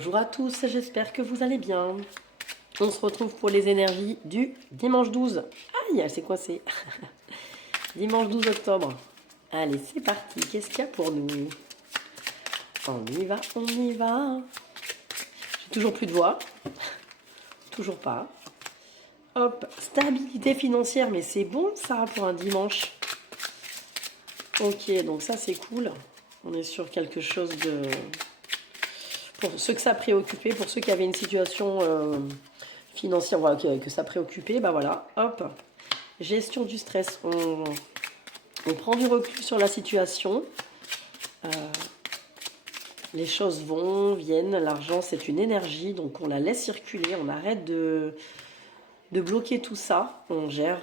Bonjour à tous, j'espère que vous allez bien. On se retrouve pour les énergies du dimanche 12. Aïe, c'est coincé. Dimanche 12 octobre. Allez, c'est parti. Qu'est-ce qu'il y a pour nous? On y va, on y va. J'ai toujours plus de voix. Toujours pas. Hop, stabilité financière, mais c'est bon ça pour un dimanche. Ok, donc ça c'est cool. On est sur quelque chose de... Pour ceux que ça préoccupait, pour ceux qui avaient une situation financière voilà, que ça préoccupait, bah voilà, hop. Gestion du stress. On prend du recul sur la situation. Les choses vont, viennent. L'argent, c'est une énergie, donc on la laisse circuler. On arrête de bloquer tout ça. On gère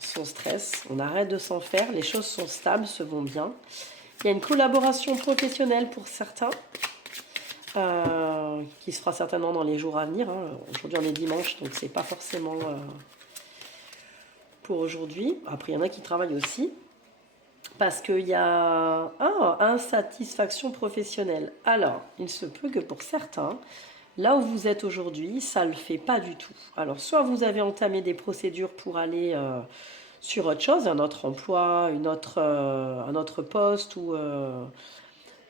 son stress. On arrête de s'en faire. Les choses sont stables, se vont bien. Il y a une collaboration professionnelle pour certains. Qui se fera certainement dans les jours à venir. Hein. Aujourd'hui, on est dimanche, donc c'est pas forcément pour aujourd'hui. Après, il y en a qui travaillent aussi. Parce qu'il y a insatisfaction professionnelle. Alors, il se peut que pour certains, là où vous êtes aujourd'hui, ça ne le fait pas du tout. Alors, soit vous avez entamé des procédures pour aller sur autre chose, un autre emploi, un autre poste ou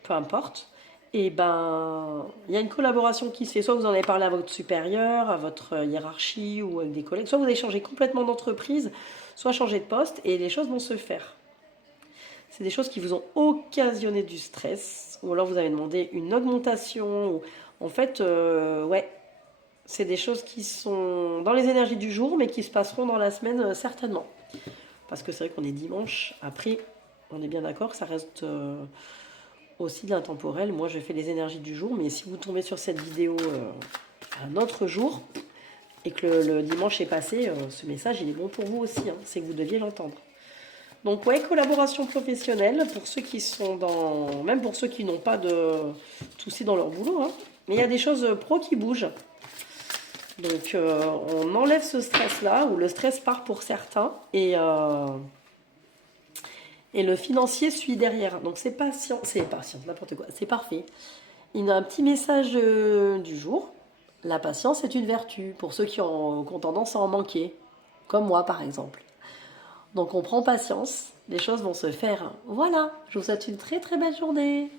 peu importe. Et ben, il y a une collaboration qui se fait. Soit vous en avez parlé à votre supérieur, à votre hiérarchie ou avec des collègues, soit vous avez changé complètement d'entreprise, soit changé de poste et les choses vont se faire. C'est des choses qui vous ont occasionné du stress, ou alors vous avez demandé une augmentation. Ou... En fait, ouais, c'est des choses qui sont dans les énergies du jour, mais qui se passeront dans la semaine certainement. Parce que c'est vrai qu'on est dimanche. Après, on est bien d'accord, ça reste aussi de l'intemporel. Moi, je fais les énergies du jour, mais si vous tombez sur cette vidéo un autre jour et que le dimanche est passé, ce message, il est bon pour vous aussi. Hein, c'est que vous deviez l'entendre. Donc, ouais, collaboration professionnelle pour ceux qui sont dans... Même pour ceux qui n'ont pas de soucis dans leur boulot. Hein. Mais il y a des choses pro qui bougent. Donc, on enlève ce stress-là, ou le stress part pour certains. Et le financier suit derrière. Donc, c'est patient. C'est patient, n'importe quoi. C'est parfait. Il y a un petit message du jour. La patience est une vertu pour ceux qui ont tendance à en manquer. Comme moi, par exemple. Donc on prend patience, les choses vont se faire. Voilà, je vous souhaite une très très belle journée.